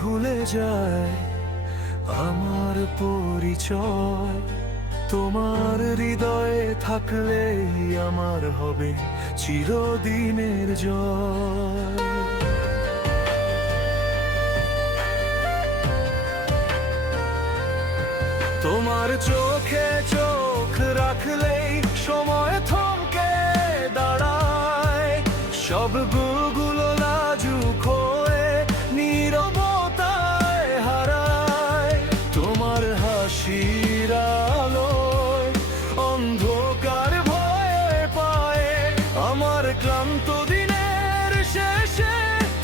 ভুলে যায় আমার পরিচয়। তোমার হৃদয়ে থাকলেই আমার হবে চিরদিনের জয়। তোমার চোখে চোখ রাখলেই সময় থমকে দাঁড়ায়, সব গুলো লাজুক হয়ে নীরবতায় হারায়। তোমার হাসির আলোয় অন্ধকার ভয় পায়, আমার ক্লান্ত দিনের শেষে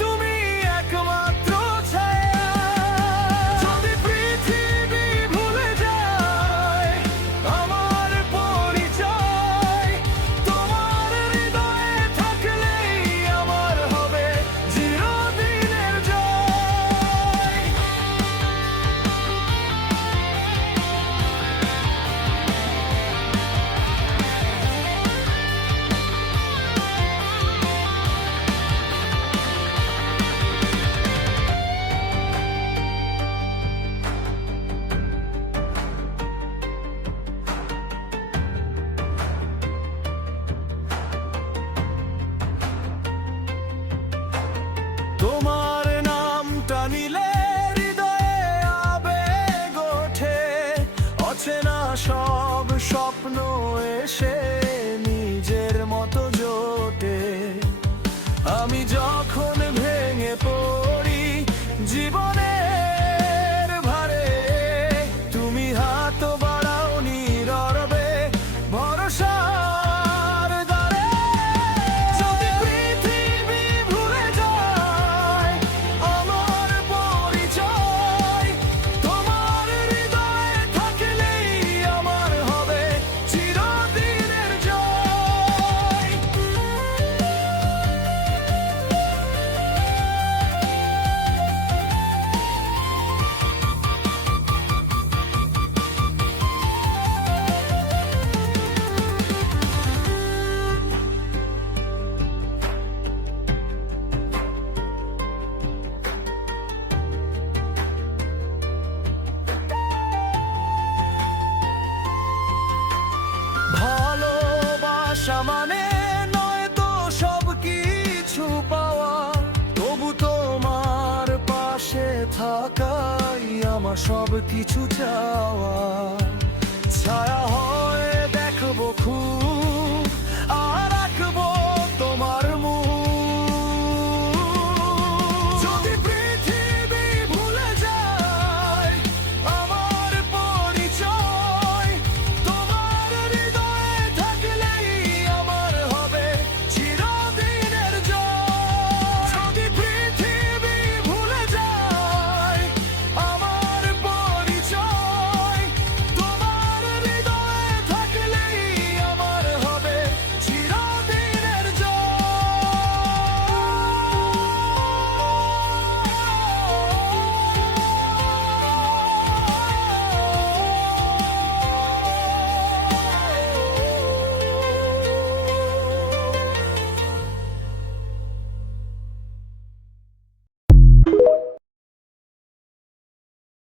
তুমি একমাত্র ছায়া। যদি পৃথিবী ভুলে যায় আমার পরিচয়, তোমার হৃদয়ে থাকলেই আমার হবে চিরদিনের জয়। তোমার নামটা নিলে হৃদয়ে আবেগ ওঠে, অচেনা সব স্বপ্ন এসে নিজের মতো জোটে। আমি যখন ভেঙে পড়ি জীবনের ভারে, তুমি হাত বাড়াও নীরবে ভরসার দ্বারে। যদি পৃথিবী ভুলে যায় আমার পরিচয়, তোমার হৃদয়ে থাকলেই আমার হবে চিরদিনের জয়। ভালোবাসা মানে নয় তো সব কিছু পাওয়া, তবু তোমার পাশে থাকাই আমার সব কিছু চাওয়া। ছায়া হয়ে দেখবো খুব